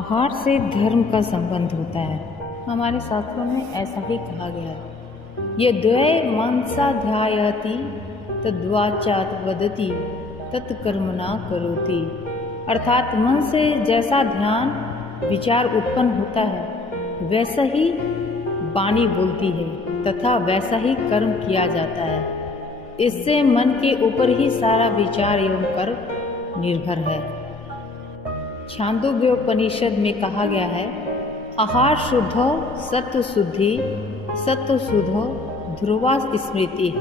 आहार से धर्म का संबंध होता है। हमारे शास्त्रों में ऐसा ही कहा गया है, ये द्वय मनसाध्यायति तद्वाचात वदति तत्कर्मणा करोति। अर्थात मन से जैसा ध्यान विचार उत्पन्न होता है वैसा ही वाणी बोलती है तथा वैसा ही कर्म किया जाता है। इससे मन के ऊपर ही सारा विचार एवं कर्म निर्भर है। छांदोग्योपनिषद में कहा गया है, आहार शुद्धो सत्व शुद्धि सत्व शुद्धो ध्रुवा स्मृति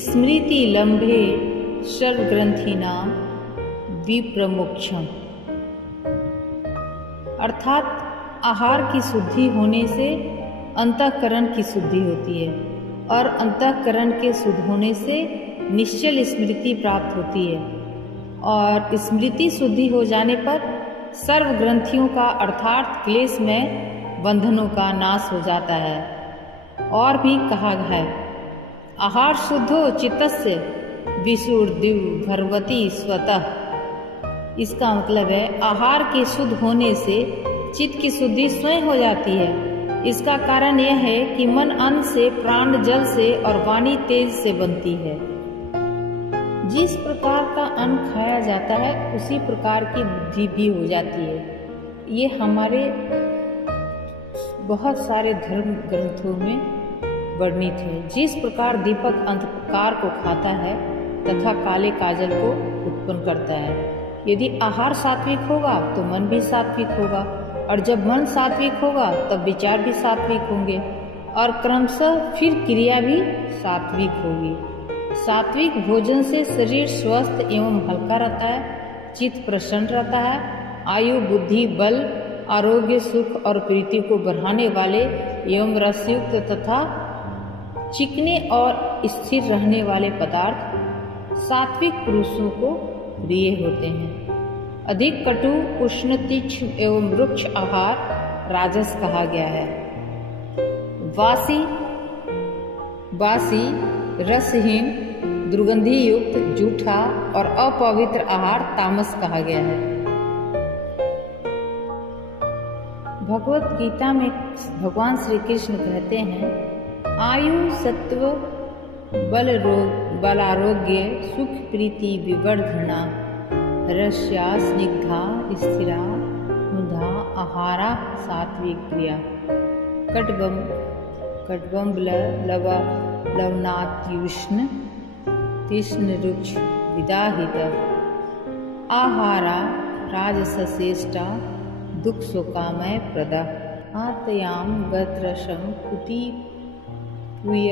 स्मृति लंबे सर्व ग्रंथि नाम विप्रमोक्षम। अर्थात आहार की शुद्धि होने से अंतःकरण की शुद्धि होती है और अंतःकरण के शुद्ध होने से निश्चल स्मृति प्राप्त होती है और स्मृति शुद्धि हो जाने पर सर्व ग्रंथियों का अर्थात क्लेश में बंधनों का नाश हो जाता है। और भी कहा है, आहार शुद्धो चित्तस्य विशुद्धि भरवती स्वतः। इसका मतलब है आहार के शुद्ध होने से चित्त की शुद्धि स्वयं हो जाती है। इसका कारण यह है कि मन अन्न से, प्राण जल से और वाणी तेज से बनती है। जिस प्रकार का अन्न खाया जाता है उसी प्रकार की बुद्धि भी हो जाती है। ये हमारे बहुत सारे धर्म ग्रंथों में वर्णित है। जिस प्रकार दीपक अंधकार को खाता है तथा काले काजल को उत्पन्न करता है। यदि आहार सात्विक होगा तो मन भी सात्विक होगा और जब मन सात्विक होगा तब विचार भी सात्विक होंगे और क्रमशः फिर क्रिया भी सात्विक होगी। सात्विक भोजन से शरीर स्वस्थ एवं हल्का रहता है, चित्त प्रसन्न रहता है, आयु बुद्धि बल आरोग्य सुख और प्रीति को बढ़ाने वाले एवं रसयुक्त तथा चिकने और स्थिर रहने वाले पदार्थ सात्विक पुरुषों को प्रिय होते हैं। अधिक कटु उष्ण तीक्ष्ण एवं वृक्ष आहार राजस कहा गया है। बासी रसहीन दुर्गंधि युक्त जूठा और अपवित्र आहार तामस कहा गया है। भगवत गीता में भगवान श्री कृष्ण कहते हैं, आयु सत्व बलारोग्य सुख प्रीति विवर्धना रस्या स्निग्धा स्थिरा मुधा आहारा सात्विक क्रिया कटबम्बल लवनात्युष्ण तीक्ष्ण रुक्ष विदाहित आहारा राजसश्रेष्ठा दुख शोकामय प्रदा आतयाम गत्रशम कुति पुय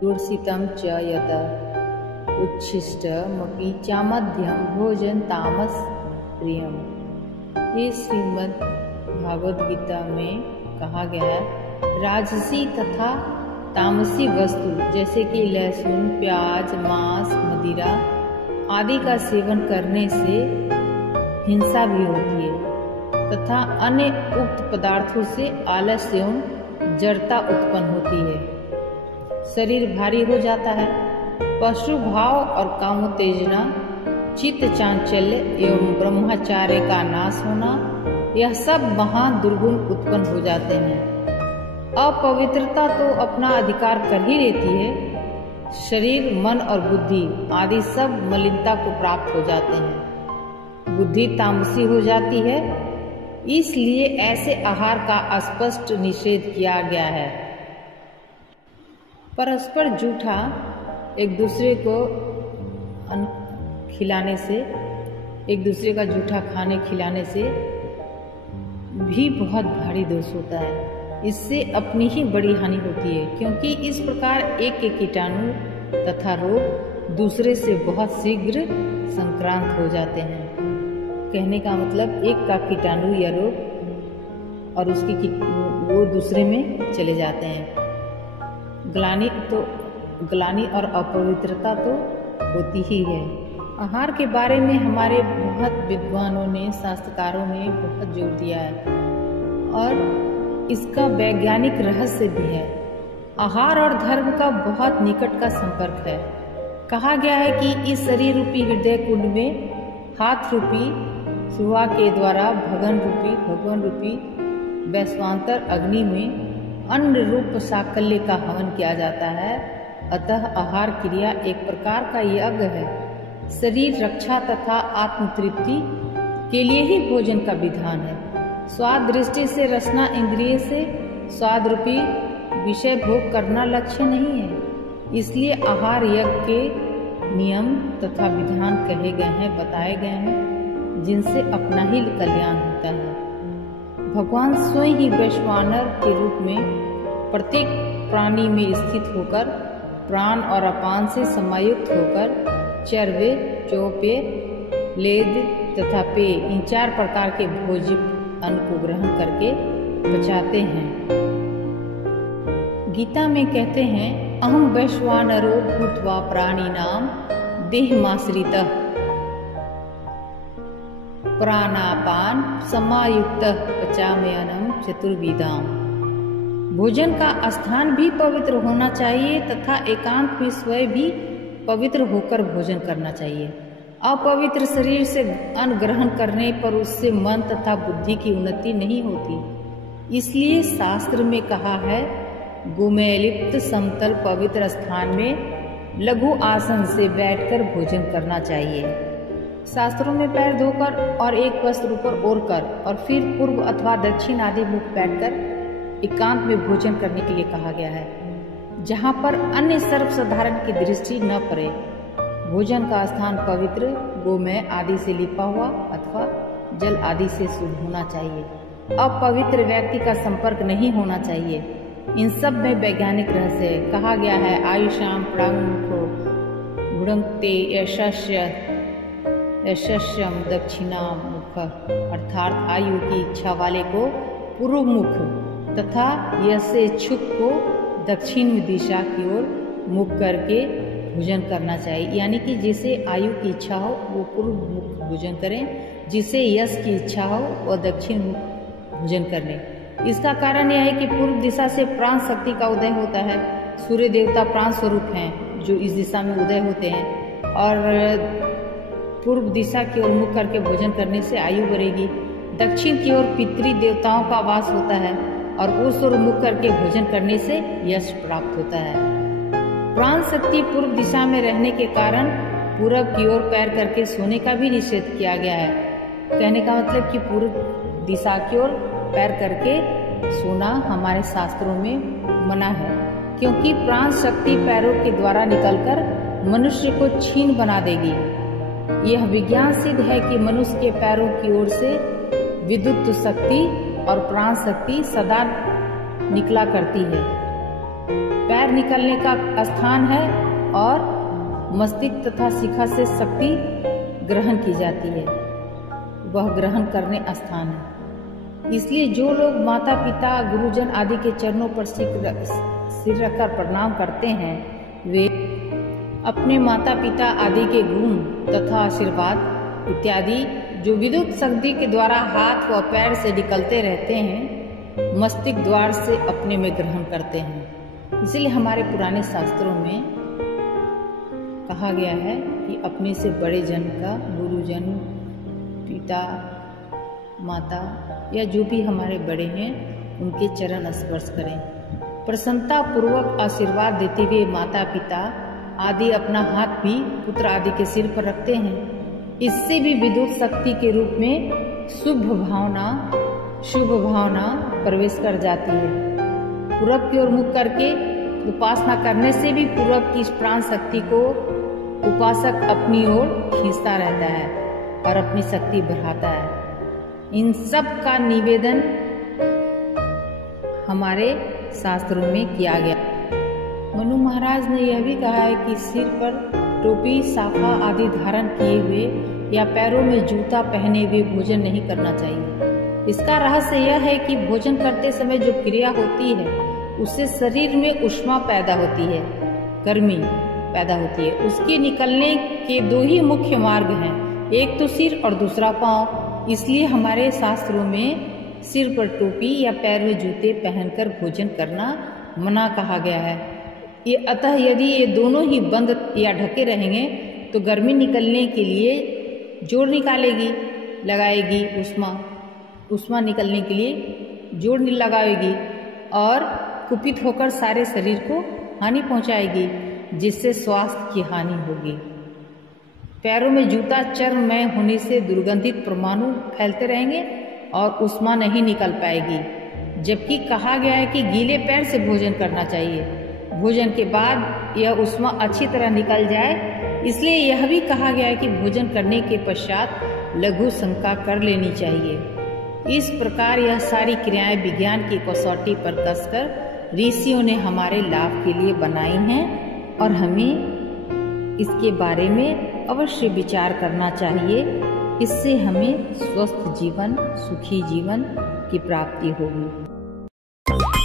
दूर्षितम च यत उच्छिष्टमपि चामध्यम भोजन तामस प्रियम। ये श्रीमद् भागवत गीता में कहा गया है, राजसी तथा तामसी वस्तु जैसे कि लहसुन प्याज मांस मदिरा आदि का सेवन करने से हिंसा भी होती है तथा अन्य उक्त पदार्थों से आलस्य एवं जड़ता उत्पन्न होती है। शरीर भारी हो जाता है। पशु भाव और कामोत्तेजना चित्त चांचल्य एवं ब्रह्मचार्य का नाश होना, यह सब महान दुर्गुण उत्पन्न हो जाते हैं। अपवित्रता तो अपना अधिकार कर ही लेती है। शरीर मन और बुद्धि आदि सब मलिनता को प्राप्त हो जाते हैं। बुद्धि तामसी हो जाती है। इसलिए ऐसे आहार का स्पष्ट निषेध किया गया है। परस्पर जूठा एक दूसरे को खिलाने से, एक दूसरे का जूठा खाने खिलाने से भी बहुत भारी दोष होता है। इससे अपनी ही बड़ी हानि होती है, क्योंकि इस प्रकार एक एक कीटाणु तथा रोग दूसरे से बहुत शीघ्र संक्रांत हो जाते हैं। कहने का मतलब एक का कीटाणु या रोग और उसकी वो दूसरे में चले जाते हैं। ग्लानि और अपवित्रता तो होती ही है। आहार के बारे में हमारे बहुत विद्वानों ने, शास्त्रकारों ने बहुत जोर दिया है और इसका वैज्ञानिक रहस्य भी है। आहार और धर्म का बहुत निकट का संपर्क है। कहा गया है कि इस शरीर रूपी हृदय कुंड में हाथ रूपी सुहा के द्वारा भगवान रूपी वैश्वांतर अग्नि में अन्न रूप साकल्य का हवन किया जाता है। अतः आहार क्रिया एक प्रकार का यज्ञ है। शरीर रक्षा तथा आत्म तृप्ति के लिए ही भोजन का विधान है। स्वाद दृष्टि से रसना इंद्रिय से स्वाद रूपी विषय भोग करना लक्ष्य नहीं है। इसलिए आहार यज्ञ के नियम तथा विधान कहे गए हैं, बताए गए हैं, जिनसे अपना ही कल्याण होता है। भगवान स्वयं ही वैश्वानर के रूप में प्रत्येक प्राणी में स्थित होकर प्राण और अपान से समायुक्त होकर चर्वे, चौपे, लेद तथा पेय इन 4 प्रकार के भोज्य अन्न को ग्रहण करके बचाते हैं। गीता में कहते हैं, अहम वैश्वानरो भूत्वा प्राणिनाम देहमाश्रितः प्राणापान समायुक्त पचाम्यन्नं चतुर्विधाम। भोजन का स्थान भी पवित्र होना चाहिए तथा एकांत में स्वयं भी पवित्र होकर भोजन करना चाहिए। अपवित्र शरीर से अन्न ग्रहण करने पर उससे मन तथा बुद्धि की उन्नति नहीं होती। इसलिए शास्त्र में कहा है, गोमयलिप्त समतल पवित्र स्थान में लघु आसन से बैठकर भोजन करना चाहिए। शास्त्रों में पैर धोकर और एक वस्त्र ऊपर ओढ़कर और फिर पूर्व अथवा दक्षिण आदि मुख बैठकर एकांत में भोजन करने के लिए कहा गया है, जहाँ पर अन्य सर्वसाधारण की दृष्टि न पड़े। भोजन का स्थान पवित्र, गोमय आदि से लिपा हुआ अथवा जल आदि से शुद्ध होना चाहिए। अपवित्र व्यक्ति का संपर्क नहीं होना चाहिए। इन सब में वैज्ञानिक रहस्य कहा गया है। आयुषाम प्रांगमुखो भुङ्क्ते यशस्यम दक्षिणा मुख, अर्थात आयु की इच्छा वाले को पूर्व मुख तथा यशेच्छुक को दक्षिण दिशा की ओर मुख करके भोजन करना चाहिए। यानी कि जिसे आयु की इच्छा हो वो पूर्व मुख भोजन करें, जिसे यश की इच्छा हो वो दक्षिण मुख भोजन करें। इसका कारण यह है कि पूर्व दिशा से प्राण शक्ति का उदय होता है। सूर्य देवता प्राण स्वरूप हैं जो इस दिशा में उदय होते हैं, और पूर्व दिशा की ओर मुख करके भोजन करने से आयु बढ़ेगी। दक्षिण की ओर पितृ देवताओं का वास होता है और उस ओर मुख करके भोजन करने से यश प्राप्त होता है। प्राण शक्ति पूर्व दिशा में रहने के कारण पूरब की ओर पैर करके सोने का भी निषेध किया गया है। कहने का मतलब कि पूर्व दिशा की ओर पैर करके सोना हमारे शास्त्रों में मना है, क्योंकि प्राण शक्ति पैरों के द्वारा निकलकर मनुष्य को क्षीण बना देगी। यह विज्ञान सिद्ध है कि मनुष्य के पैरों की ओर से विद्युत शक्ति और प्राण शक्ति सदा निकला करती है। पैर निकलने का स्थान है और मस्तिष्क तथा शिखा से शक्ति ग्रहण की जाती है, वह ग्रहण करने स्थान है। इसलिए जो लोग माता पिता गुरुजन आदि के चरणों पर सिर रखकर प्रणाम करते हैं, वे अपने माता पिता आदि के गुण तथा आशीर्वाद इत्यादि जो विद्युत शक्ति के द्वारा हाथ व पैर से निकलते रहते हैं, मस्तिष्क द्वार से अपने में ग्रहण करते हैं। इसलिए हमारे पुराने शास्त्रों में कहा गया है कि अपने से बड़े जन का, गुरुजन, पिता, माता या जो भी हमारे बड़े हैं उनके चरण स्पर्श करें। प्रसन्नता पूर्वक आशीर्वाद देते हुए माता पिता आदि अपना हाथ भी पुत्र आदि के सिर पर रखते हैं। इससे भी विद्युत शक्ति के रूप में शुभ भावना प्रवेश कर जाती है। पूरब की ओर मुख करके उपासना करने से भी पूरब की प्राण शक्ति को उपासक अपनी ओर खींचता रहता है और अपनी शक्ति बढ़ाता है। इन सब का निवेदन हमारे शास्त्रों में किया गया। मनु महाराज ने यह भी कहा है कि सिर पर टोपी, साफा आदि धारण किए हुए या पैरों में जूता पहने हुए भोजन नहीं करना चाहिए। इसका रहस्य यह है कि भोजन करते समय जो क्रिया होती है उससे शरीर में ऊष्मा पैदा होती है, गर्मी पैदा होती है। उसके निकलने के 2 ही मुख्य मार्ग हैं, एक तो सिर और दूसरा पांव। इसलिए हमारे शास्त्रों में सिर पर टोपी या पैर में जूते पहनकर भोजन करना मना कहा गया है। अतः यदि ये दोनों ही बंद या ढके रहेंगे तो गर्मी निकलने के लिए जोर निकालेगी। लगाएगी, उष्मा निकलने के लिए जोर लगाएगी और कुपित होकर सारे शरीर को हानि पहुंचाएगी, जिससे स्वास्थ्य की हानि होगी। पैरों में जूता चर्ममय होने से दुर्गंधित परमाणु फैलते रहेंगे और उष्मा नहीं निकल पाएगी। जबकि कहा गया है कि गीले पैर से भोजन करना चाहिए, भोजन के बाद यह उष्मा अच्छी तरह निकल जाए। इसलिए यह भी कहा गया है कि भोजन करने के पश्चात लघु शंका कर लेनी चाहिए। इस प्रकार यह सारी क्रियाएं विज्ञान की कसौटी पर कसकर ऋषियों ने हमारे लाभ के लिए बनाई हैं और हमें इसके बारे में अवश्य विचार करना चाहिए। इससे हमें स्वस्थ जीवन, सुखी जीवन की प्राप्ति होगी।